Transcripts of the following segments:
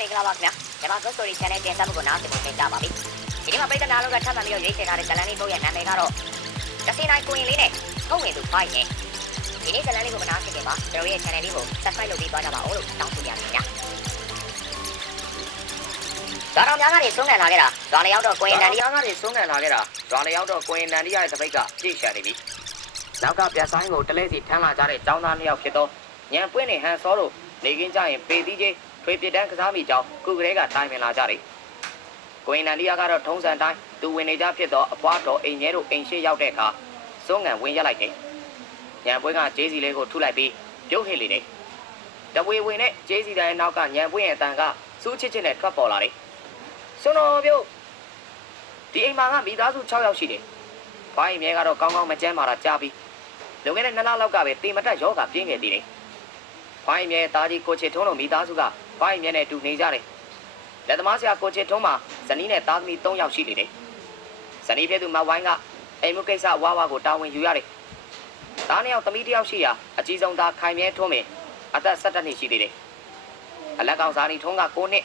မင်္ဂလာပါခင်ဗျာကျွန်တော် Good Story Channel တင်ဆက်မှုကိုနားဆင်ဖို့တင်ကြပါပြီဒီနေ့မှာပြည်သူနားလုံးကထပ်မံပြီးတော့ရွေးချယ်ထားတဲ့ဇလန်လေးပုတ်ရဲ့နာမည်ကတော့တစင်နိုင်ကိုရင်လေးနဲ့ထုတ်ဝင်သူဖိုက်နဲ့ဒီနေ့ဇလန်လေးကိုမနားဆင်ခင်ပါကျွန်တော်ရဲ့ channel လေးကို subscribe လုပ်ပြီးသွားကြပါဦးလို့တောင်းဆိုပါရစေခင်ဗျာဒါတော်များကနေဆုံးခံလာခဲ့တာဇွာလျောက်တော့ကိုရင်နန်ဒီယာကနေဆုံးခံလာခဲ့တာဇွာလျောက်တော့ကိုရင်နန်ဒီယာရဲ့တပိတ်ကပြည့်ချနေပြီနောက်ကပြဆိုင်ကိုတလဲစီထမ်းလာကြတဲ့ចောင်းသားနှစ်ယောက်ဖြစ်တော့ညံပွင့်နေဟန်စောတို့နေကင်းကြရင်ပေသီးချင်းထွေပြတန်းကစားမိကြောင်းကုကလေးကတိုင်ပင်လာကြတယ်ကိုရင်နန်ဒီယာကတော့ထုံးစံတိုင်းသူဝင်နေကြဖြစ်တော့အပွားတော်အိမ်ငယ်တို့အိမ်ရှိရောက်တဲ့အခါစိုးငံဝင်ရက်လိုက်တယ်ညံပွင့်ကဂျေးစီလေးကိုထုလိုက်ပြီးပြုတ်ဟစ်လေတယ်တဝေဝင်နဲ့ဂျေးစီတိုင်းနောက်ကညံပွင့်ရဲ့အတန်ကစူးချစ်ချစ်နဲ့ထွက်ပေါ်လာတယ်စွန်းတော်ပြုတ်ဒီအိမ်မှာကမိသားစု6ယောက်ရှိတယ်။ဘာအိမ်မြဲကတော့ကောင်းကောင်းမကြမ်းမာတာကြားပြီးလုံခဲ့တဲ့2လလောက်ကပဲတေမတက်ယောဂပြင်းခဲ့သေးတယ်။ဘာအိမ်မြဲတာကြီးကိုချစ်ထုံးတို့မိသားစုကဘာအိမ်မြဲနဲ့တူနေကြတယ်။လက်သမားဆရာကိုချစ်ထုံးမှာဇနီးနဲ့သားသမီး3ယောက်ရှိနေတယ်။ဇနီးဖြစ်သူမဝိုင်းကအိမ်မှုကိစ္စဝါဝါကိုတာဝန်ယူရတယ်။သား2ယောက်သမီး1ယောက်ရှိရာအကြီးဆုံးသားခိုင်မြဲထုံးမင်းအသက်17နှစ်ရှိသေးတယ်။အလက်ကောင်ဇာနီထုံးက9နှစ်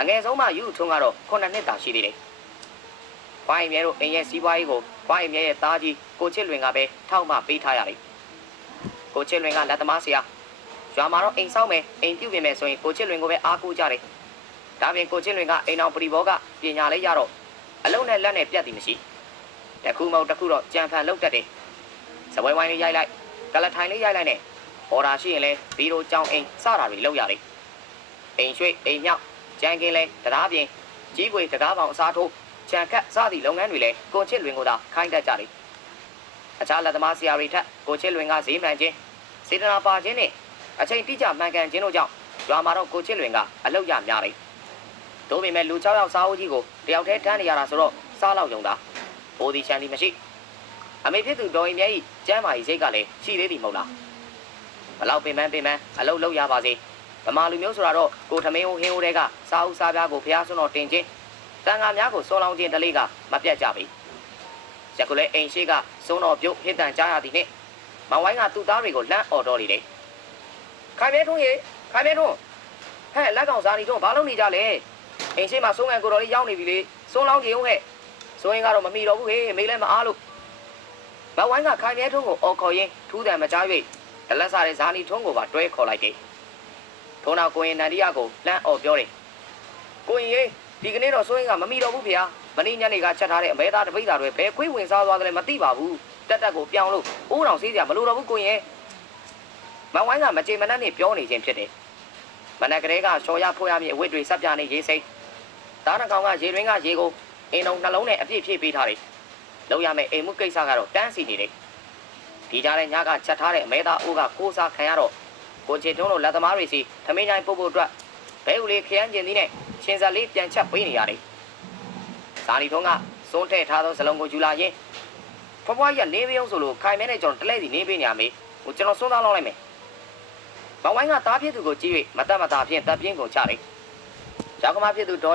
အငယ်ဆုံးမှယူထုံးကတော့9နှစ်သာရှိသေးတယ်။ဘာအိမ်မြဲတို့အိမ်ရဲ့စီးပွားရေးကိုဘာအိမ်မြဲရဲ့သားကြီးကိုချစ်လွင်ကပဲထောက်မှပေးထားရတယ်။ကိုချစ်လွင်ကလက်သမားဆရာရွာမှာတော့အိမ်ဆောက်မယ်အိမ်ပြုတ်ပြင်မယ်ဆိုရင်ကိုချစ်လွင်ကိုပဲအားကိုးကြတယ်။ဒါပြင်ကိုချစ်လွင်ကအိမ်အောင်ပရိဘောကပညာလေးရတော့အလုံးနဲ့လက်နဲ့ပြတ်သည်မရှိ။တခုမဟုတ်တခုတော့ကြံဖန်လုပ်တတ်တယ်။စပွဲဝိုင်းလေးရိုက်လိုက်ကလထိုင်လေးရိုက်လိုက်နဲ့အော်ဒါရှိရင်လဲဗီဒီယိုကြောင်းအိမ်စတာတွေလုပ်ရတယ်။အိမ်ရွှေ့အိမ်မြောက်ကြံကင်းလဲတရားပြင်ကြီးပွေတကားပေါင်အစားထိုးချန်ခတ်စသည့်လုပ်ငန်းတွေလည်းကိုချစ်လွင်ကိုသာခိုင်းတတ်ကြတယ်။အခြားလက်သမားဆရာတွေထက်ကိုချစ်လွင်ကဈေးမှန်ခြင်းစေတနာပါခြင်းနဲ့အချိန်တိကျမှန်ကန်ခြင်းတို့ကြောင့်ရွာမှာတော့ကိုချစ်လွင်ကအလုပ်ရများတယ်။ဒါပေမဲ့လူ6ယောက်စားအုပ်ကြီးကိုတယောက်တည်းတန်းနေရတာဆိုတော့စားလောက်ယုံတာဘိုးဒီချန်ဒီမရှိအမေဖြစ်သူဒေါ်ရင်မြဲကြီးကျမ်းမာကြီးစိတ်ကလည်းရှိသေးပြီမဟုတ်လား။ဘလောက်ပင်ပန်းအလုပ်လုပ်ရပါစေဗမာလူမျိုးဆိုတာတော့ကိုထမင်းဟင်းဟိုတွေကစားဦးစားပြားကိုဖျားစွန်းတော်တင်ခြင်းတန်ဃာများကိုစောလောင်းခြင်းတလေးကမပြတ်ကြပြီ။ယခုလည်းအိမ်ရှိကစုံတော်ပြုတ်ဟစ်တန်ကြားရသည်နှင့်မဝိုင်းကသူ့သားတွေကိုလမ်းအော်တော်နေတယ်။ခိုင်မဲထုံးရေခိုင်မဲထုံးဟဲ့လက်ကောင်စားနေတော့ဘာလုပ်နေကြလဲ။အိမ်ရှိမှာဆုံးငံကိုတော်လေးရောက်နေပြီလေ။စုံလောင်းခြင်းဟဲ့။ဆိုရင်ကတော့မမီတော့ဘူးဟေးမေးလဲမအားလို့မဝိုင်းကခိုင်မဲထုံးကိုအော်ခေါ်ရင်းထူးတယ်မကြား၍တလက်စားတဲ့ဇာနီထုံးကိုပါတွဲခေါ်လိုက်တယ်။ထို့နောက်ကိုရင်နန္ဒီယာကိုလမ်းအော်ပြောတယ်။ကိုရင်ရေဒီကနေ့တော့ဆိုရင်ကမမီတော့ဘူးဗျာမင်းညနေကချက်ထားတဲ့အမဲသားတပိတ်သားတွေဘယ်ခွေးဝင်စားသွားတယ်လဲမသိပါဘူးတက်တက်ကိုပြောင်းလို့အိုးတော်ဆေးစရာမလိုတော့ဘူးကိုရင်မဝိုင်းကမကြေမနက်နဲ့ပြောနေခြင်းဖြစ်တယ်မနက်ကလေးကရှော်ရဖိုးရမြေအဝတ်တွေစပ်ပြနေရေးစိမ့်သားနှကောင်ကရေတွင်းကရေကိုအင်းလုံးနှလုံးနဲ့အပြည့်ဖြည့်ပေးထားတယ်လောက်ရမယ်အိမ်မှုကိစ္စကတော့တန်းစီနေတယ်ဒီကြားထဲညကချက်ထားတဲ့အမဲသားအိုးကကိုးစားခံရတော့ကိုချေထုံးတို့လက်သမားတွေစီသမင်းချိုင်းပုတ်ဖို့အတွက်ဘဲဦးလေးခရမ်းကျင်သည်နဲ့ရှင်ဆက်လေးပြန်ချက်ပေးနေရတယ်။ဇာနီထုံးကစွန်းထည့်ထားသောဇလုံးကိုယူလာရင်ဖွားဖွားရနေပြုံးဆိုလို့ခိုင်မဲနဲ့ကျွန်တော်တလဲစီနေပေးနေရမေးဟိုကျွန်တော်စွန်းသားလောက်လိုက်မယ်။မဝိုင်းကသားဖြစ်သူကိုကြည့်၍မတတ်မတာဖြင့်တပ်ပြင်းကိုချတယ်။ရောက်ကမဖြစ်သူဒေါ်